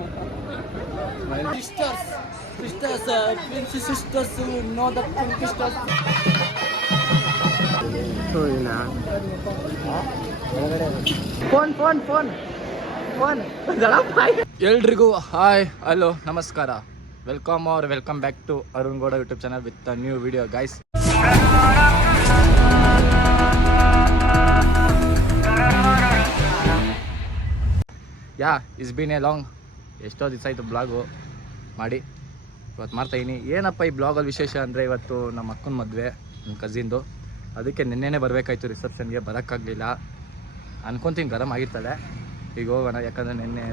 Sisters, sisters, twin sisters, know the twin sisters. ಫೋನ್ ಎಲ್ರಿಗೂ hi hello ನಮಸ್ಕಾರ welcome back to Arun Gowda YouTube channel with a new video guys. Is been a long, ಎಷ್ಟೋ ದಿವಸ ಆಯಿತು blog ಮಾಡಿ. ಇವತ್ತು ಮಾಡ್ತಾಯಿದ್ದೀನಿ. ಏನಪ್ಪ ಈ ಬ್ಲಾಗಲ್ಲಿ ವಿಶೇಷ ಅಂದರೆ, ಇವತ್ತು ನಮ್ಮ ಅಕ್ಕನ ಮದುವೆ, ನನ್ನ ಕಸಿನ್ದು. ಅದಕ್ಕೆ ನಿನ್ನೆನೇ ಬರಬೇಕಾಯ್ತು ರಿಸೆಪ್ಷನ್ಗೆ, ಬರೋಕ್ಕಾಗಲಿಲ್ಲ. ಅನ್ಕೊತೀನಿ ಗರಮ್ ಆಗಿರ್ತಾಳೆ. ಈಗ ಹೋಗೋಣ, ಯಾಕಂದರೆ ನೆನ್ನೆ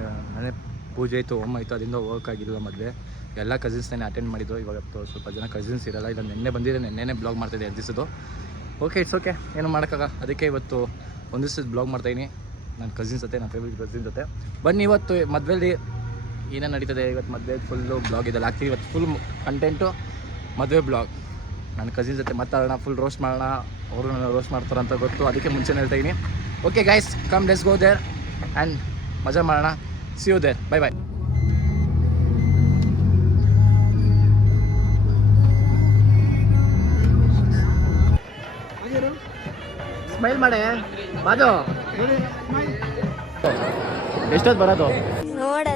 ಪೂಜೆ ಇತ್ತು, ಹೋಮ ಇತ್ತು, ಅದರಿಂದ ಹೋಗೋಕ್ಕಾಗಿಲ್ಲ ಮದುವೆ. ಎಲ್ಲ ಕಸಿನ್ಸ್ನೇ ಅಟೆಂಡ್ ಮಾಡಿದ್ದು. ಇವಾಗ ಸ್ವಲ್ಪ ಜನ ಕಸಿನ್ಸ್ ಇರೋಲ್ಲ, ಇಲ್ಲ ನೆನ್ನೆ ಬಂದಿದೆ, ನೆನ್ನೆನೇ ಬ್ಲಾಗ್ ಮಾಡ್ತಾಯಿದ್ದೆ 2 ದಿವಸದ್ದು. ಇಟ್ಸ್ ಓಕೆ, ಏನು ಮಾಡೋಕ್ಕಾಗ. ಅದಕ್ಕೆ ಇವತ್ತು 1 ದಿವಸದ ಬ್ಲಾಗ್ ಮಾಡ್ತಾಯಿದ್ದೀನಿ ನನ್ನ ಕಸಿನ್ಸ್ ಜೊತೆ, ನನ್ನ ಫೇವ್ರೆಟ್ ಕಸಿನ್ ಜೊತೆ. ಬನ್ನಿ, ಇವತ್ತು ಮದುವೆಯಲ್ಲಿ ಏನೇನು ನಡೀತದೆ, ಇವತ್ತು ಮದುವೆ ಫುಲ್ಲು ಬ್ಲಾಗ್ ಇದೆಲ್ಲ ಆಗ್ತೀವಿ. ಇವತ್ತು ಫುಲ್ ಕಂಟೆಂಟು ಮದುವೆ ಬ್ಲಾಗ್. ನನ್ನ ಕಸಿನ್ ಜೊತೆ ಮಾತಾಡೋಣ, ಫುಲ್ ರೋಸ್ಟ್ ಮಾಡೋಣ. ಅವರು ನನ್ನ ರೋಸ್ಟ್ ಮಾಡ್ತಾರಂತ ಗೊತ್ತು, ಅದಕ್ಕೆ ಮುಂಚೆನೇ ಹೇಳ್ತಾಯಿದ್ದೀನಿ. Okay guys, come let's go there and ಮಜಾ ಮಾಡೋಣ. See you there, bye bye. Smile ಮಾಡೆ ಬಾಜು. ಎಷ್ಟೊತ್ತು ಬರೋದು ನೋಡ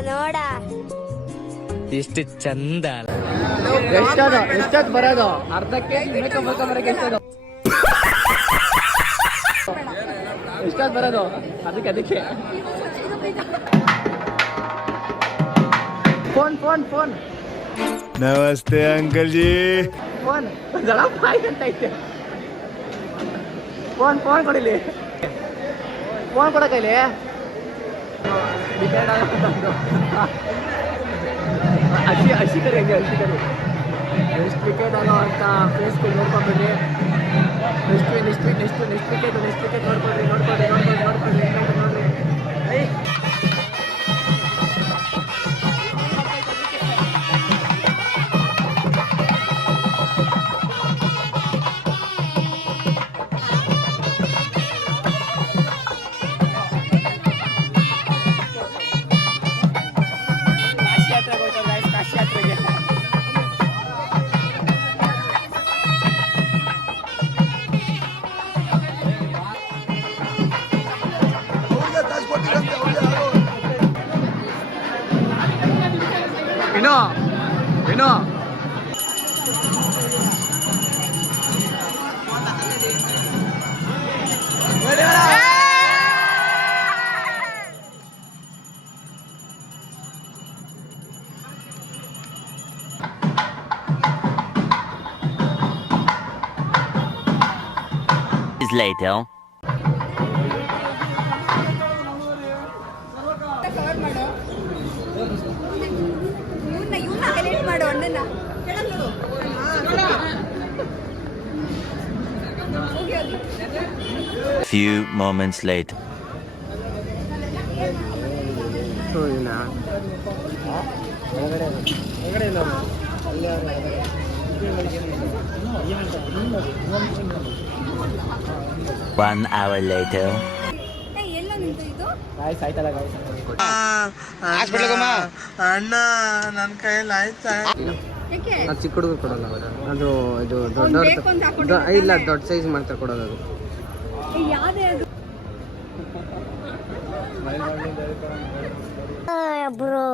ಎಷ್ಟು ಚಂದ. ಎಷ್ಟೊತ್ತು ಬರೋದು? ಅರ್ಧಕ್ಕೆ ಮೇಕಪ್ ಬರೋಕೆ ಎಷ್ಟೊತ್ತು ಬರೋದು? ಅದಕ್ಕೆ ಫೋನ್ ನಮಸ್ತೆ ಅಂಕಲ್ ಜಿ. ಫೋನ್ ಅಂತ ಐತೆ. ಫೋನ್ ಕೊಡಿಲಿ, ಫೋನ್ ಕೊಡಕೈಲಿ. ಹಸಿ ಕರಿ ನೆಕ್ಸ್ಟ್ ವಿಕೆಟ್ ಆಗೋ ಅಂತ ಫೇಸ್ಗೆ ನೋಡ್ಕೊಂಡ್ಬಿಡ್ರಿ. ನೆಕ್ಸ್ಟ್ ವಿಕೆಟ್ ನೋಡ್ಕೊಳ್ರಿ. ವಿನೋ later. Few moments later. One hour later. ಅಣ್ಣ ನನ್ನ ಕೈಯಲ್ಲಿ ಆಯ್ತಾ? ಚಿಕ್ಕ ಹುಡುಗರು ಕೊಡೋಲ್ಲ ಅದು, ಇದು ದೊಡ್ಡ ಇಲ್ಲ, ದೊಡ್ಡ ಸೈಜ್ ಮಾತ್ರ ಕೊಡೋದು ಅದು. ಬ್ರೋ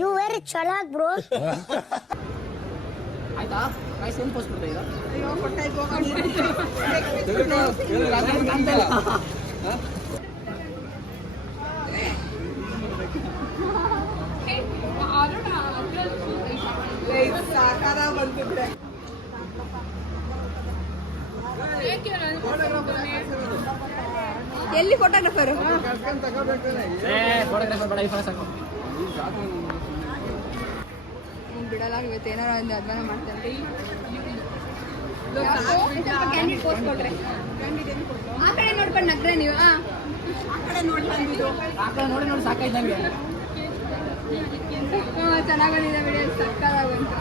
ಯು ವೆರಿ ಚಲಾಕ್ ಬ್ರೋ. ಆಯ್ತಾ ಗೈಸ್, ಏನು ಪೋಸ್ಟ್ ಮಾಡ್ತಾ ಎಲ್ಲಿ ಫೋಟೋಗ್ರಾಫರ್ ಬಿಡಲ್ಲ. ಇವತ್ತು ಏನಾರ ಒಂದು ಅಧ್ವಾನ ಮಾಡ್ತಾರೆ. ಆ ಕಡೆ ನೋಡ್ಕೊಂಡು ನಗ್ರೆ ನೀವು. ನೋಡಿ ಸಾಕಾಯ್ತಂಗೆ. ಚೆನ್ನಾಗಿ ಬಂದಿದೆ video, ಸಕ್ಕತ್ತಾಗಂತ.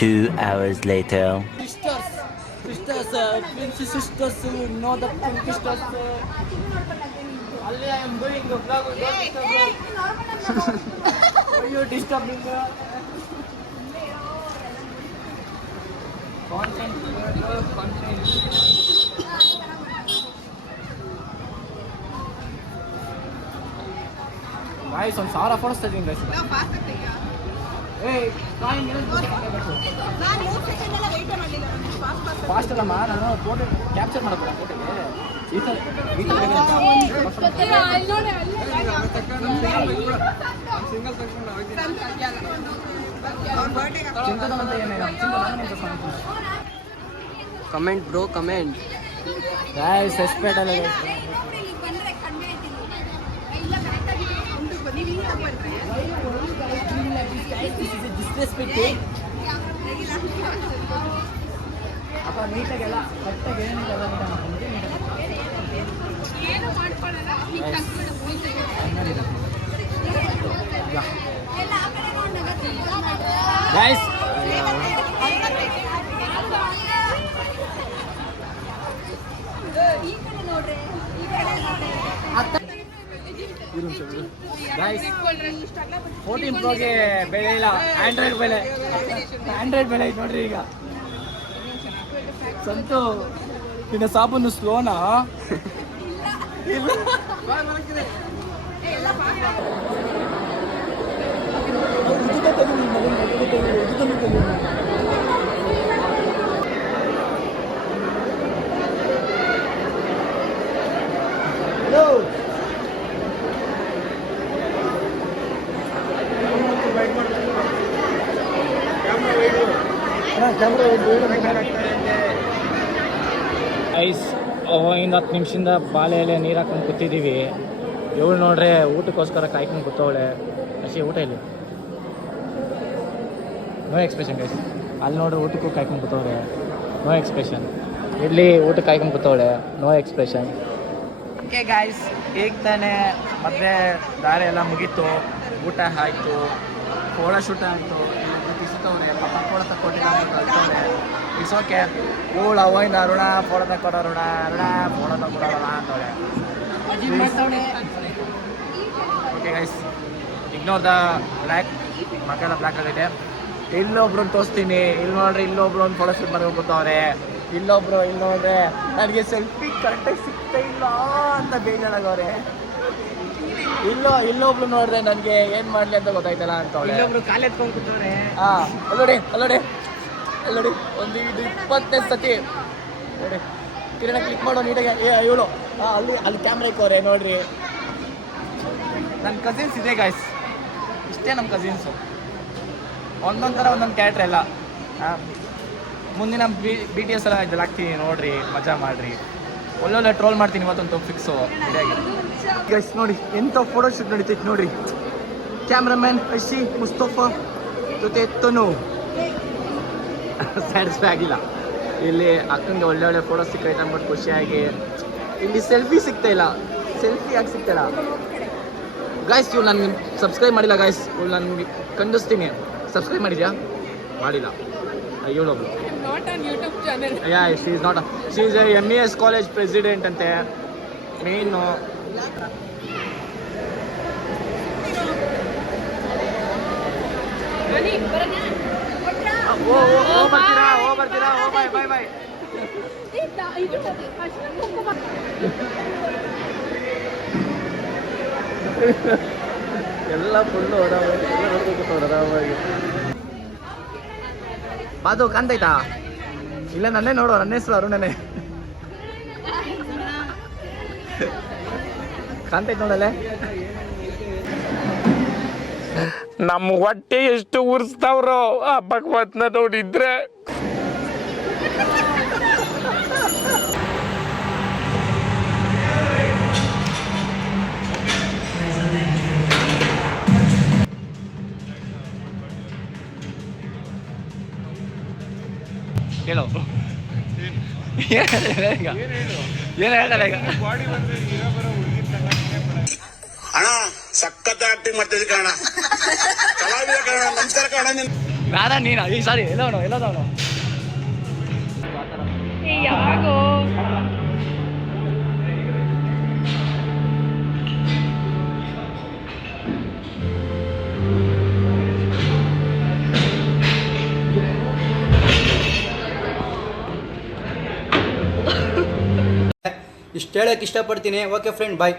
2 hours later. Sisters, Prince sisters, know the Prince sisters. Ali, I am doing the vlog. Why you disturbing me? Content. Guys, on Sara first studying guys. Hey, fine. Fast ಅಲ್ಲಮ್ಮ ನಾನು ಫೋಟೋ ಕ್ಯಾಪ್ಚರ್ ಮಾಡಬೇಡ ಫೋಟೋಗೆ ಈ ಥರ ಚಿಂತನಂತ ಏನಿಲ್ಲ comment bro comment. Guys suspect ಅಲ್ಲ ಅಪ್ಪ ನೀಟಾಗೆಲ್ಲ ಕರೆಕ್ಟಾಗಿ ಏನಿಲ್ಲ ಗೈಸ್ ಗೈಸ್ 14 ಪ್ರೋಗೆ ಬೆಲೆ ಇಲ್ಲ, ಆಂಡ್ರಾಯ್ಡ್ ಬೆಲೆ ಐತೆ ನೋಡ್ರಿ. ಈಗ ಸಂತು ಇನ್ನು ಸಾಬೂನು ಸ್ಲೋನಾ ಐಸ್ ಇನ್ನು 10 ನಿಮಿಷದಿಂದ ಬಾಳೆ ಎಲೆ ನೀರು ಹಾಕೊಂಡು ಕೂತಿದ್ದೀವಿ. ಇವಳು ನೋಡ್ರೆ ಊಟಕ್ಕೋಸ್ಕರ ಕಾಯ್ಕೊಂಡು ಕೂತವಳೆ. ಅಷ್ಟೇ ಊಟ ಇಲ್ಲಿ ನೋ ಎಕ್ಸ್ಪ್ರೆಷನ್ ಗೈಸ್. ಅಲ್ಲಿ ನೋಡ್ರೆ ಊಟಕ್ಕೂ ಕಾಯ್ಕೊಂಡು ಕೂತವಳೆ, ನೋ ಎಕ್ಸ್ಪ್ರೆಷನ್. ಇಲ್ಲಿ ಊಟಕ್ಕೆ ಕಾಯ್ಕೊಂಡು ಕೂತವಳೆ, ನೋ ಎಕ್ಸ್ಪ್ರೆಷನ್. ಓಕೆ ಗೈಸ್, ಈಗ ತಾನೇ ಮತ್ತೆ ದಾರಿ ಎಲ್ಲ ಮುಗೀತು, ಊಟ ಆಯಿತು, ಫೋಟೋ ಶೂಟ್ ಆಯಿತು. ಇಸ್ತವ್ರೆ ಪಾಪ ಫೋಟೋ ತಕ್ಕೊಟ್ಟಿಲ್ಲ ಕಲ್ತವ್ರೆ. It's okay. ಇವಳು ಅವಾಗಿಂದ ಅರುಣ ಫೋಟೋ ತಕ್ಕೊಡೋ ಅರುಣ ಫೋಟೋ ತಕ್ಕೊಡೋಣ ಅಂತವಳೆ. Okay guys, ignore the black, ಮಕ್ಕೆಲ್ಲ ಬ್ಲ್ಯಾಕ್ ಆಗಿದೆ. ಇಲ್ಲೊಬ್ರನ್ನ ತೋರಿಸ್ತೀನಿ. ಇಲ್ಲಿ ನೋಡ್ರಿ, ಇಲ್ಲೊಬ್ರು ಒಂದು ಫೋಟೋ ಶೂಟ್ ಮಾಡ್ಕೊಂಡು ಕೂತವ್ರೆ. ಇಲ್ಲಿ ನೋಡ್ರೆ ನನಗೆ ಸೆಲ್ಫಿ ಕರೆಕ್ಟಾಗಿ ಸಿಗ್ತಾ ಇಲ್ಲ ಅಂತ ಬೇಜಾರಾಗವ್ರೆ. ಇಲ್ಲೊಬ್ರು ನೋಡ್ರೆ ನನಗೆ ಏನು ಮಾಡಲಿ ಅಂತ ಗೊತ್ತಾಯ್ತಲ್ಲ ಅಂತವಳೆ. ಕಾಲು ಎತ್ಕೊಂಡು ಕೂತವ್ರೆ. ಹಾಂ, ಅಲ್ಲೋಡಿ ಒಂದು 20 ಸತಿ ನೋಡಿ. ಕಿರಣ ಕ್ಲಿಕ್ ಮಾಡೋ ನೀಟಾಗಿ. ಇವಳು ಅಲ್ಲಿ ಕ್ಯಾಮ್ರಾ ಇಕ್ಕವ್ರೆ ನೋಡ್ರಿ. ನನ್ನ ಕಸಿನ್ಸ್ ಇದೆ ಗಾಯ್ಸ್, ಇಷ್ಟೇ ನಮ್ಮ ಕಸಿನ್ಸು. ಒಂದೊಂದು ಥರ ಒಂದೊಂದು ಕ್ಯಾರೆಕ್ಟರ್ ಎಲ್ಲ. ಮುಂದಿನ BTS ಎಲ್ಲ ಇದ್ರಲ್ಲಿ ಹಾಕ್ತೀನಿ ನೋಡ್ರಿ, ಮಜಾ ಮಾಡಿರಿ. ಒಳ್ಳೊಳ್ಳೆ ಟ್ರೋಲ್ ಮಾಡ್ತೀನಿ ಇವತ್ತೊಂದು ಫಿಕ್ಸು ರೆಡಿಯಾಗಿ. ಗೈಸ್ ನೋಡಿ ಎಂಥ ಫೋಟೋ ಶೂಟ್ ನಡೀತೈತೆ ನೋಡ್ರಿ. ಕ್ಯಾಮ್ರಾಮ್ಯಾನ್ ಅಶಿ ಮುಸ್ತಫಾ ಜೊತೆ ತನು ಸ್ಯಾಟಿಸ್ಫೈ ಆಗಿಲ್ಲ. ಇಲ್ಲಿ ಅಕ್ಕಂಗೆ ಒಳ್ಳೆ ಫೋಟೋ ಸಿಕ್ಕೈತೆ ಅಂದ್ಬಿಟ್ಟು ಖುಷಿಯಾಗಿ. ಇಲ್ಲಿ ಸೆಲ್ಫಿ ಸಿಗ್ತಾ ಇಲ್ಲ ಗಾಯ್ಸ್. ಇವ್ಳು ನನಗೆ ಸಬ್ಸ್ಕ್ರೈಬ್ ಮಾಡಿಲ್ಲ ಗಾಯ್ಸ್. ಇವ್ಳು ನನಗೆ ಖಂಡಿಸ್ತೀನಿ. ಸಬ್ಸ್ಕ್ರೈಬ್ ಮಾಡಿದ್ಯಾ? ಮಾಡಿಲ್ಲ. ಇವಳೊಬ್ಳು she is MES college president ಅಂತೆ ಮೇನು. ಬರ್ತೀರಾ ಬಾಯ್. ಎಲ್ಲ ಫುಲ್ಲು ಆರಾಮಾಗಿ. ಬಾದು ಕಾಣ್ತೈತಾ? ಇಲ್ಲ, ನನ್ನೇ ನೋಡು, ನನ್ನ ಹೆಸರು ಅರುಣನೇ. ಕಾಣ್ತೈತೆ ನೋಡಲ್ಲೇ. ನಮ್ಮ ಹೊಟ್ಟೆ ಎಷ್ಟು ಉರ್ಸ್ತಾವ್ರೋ ಆ ಭಗವತ್ನ ನೋಡಿದ್ರೆ. ಹೇಳು, ಏನು ಹೇಳ್ತಾರೆ ಈಗ? ಅಣ್ಣ ಸಖತ್ ಆಕ್ಟಿಂಗ್ ಮಾಡ್ತಿದ್ದೆ ಕಣ, ಕಲಾವಿದ ಕಣ. ನಮಸ್ಕಾರ ಕಣ. ನಾನಾ ನೀನಾ? ಈ ಸಾರಿ ಎಲ್ಲೋನು ಏ ಯಾವಾಗೋ ಇಷ್ಟು ಹೇಳಕ್ಕೆ ಇಷ್ಟಪಡ್ತೀನಿ. ಓಕೆ ಫ್ರೆಂಡ್, ಬಾಯ್.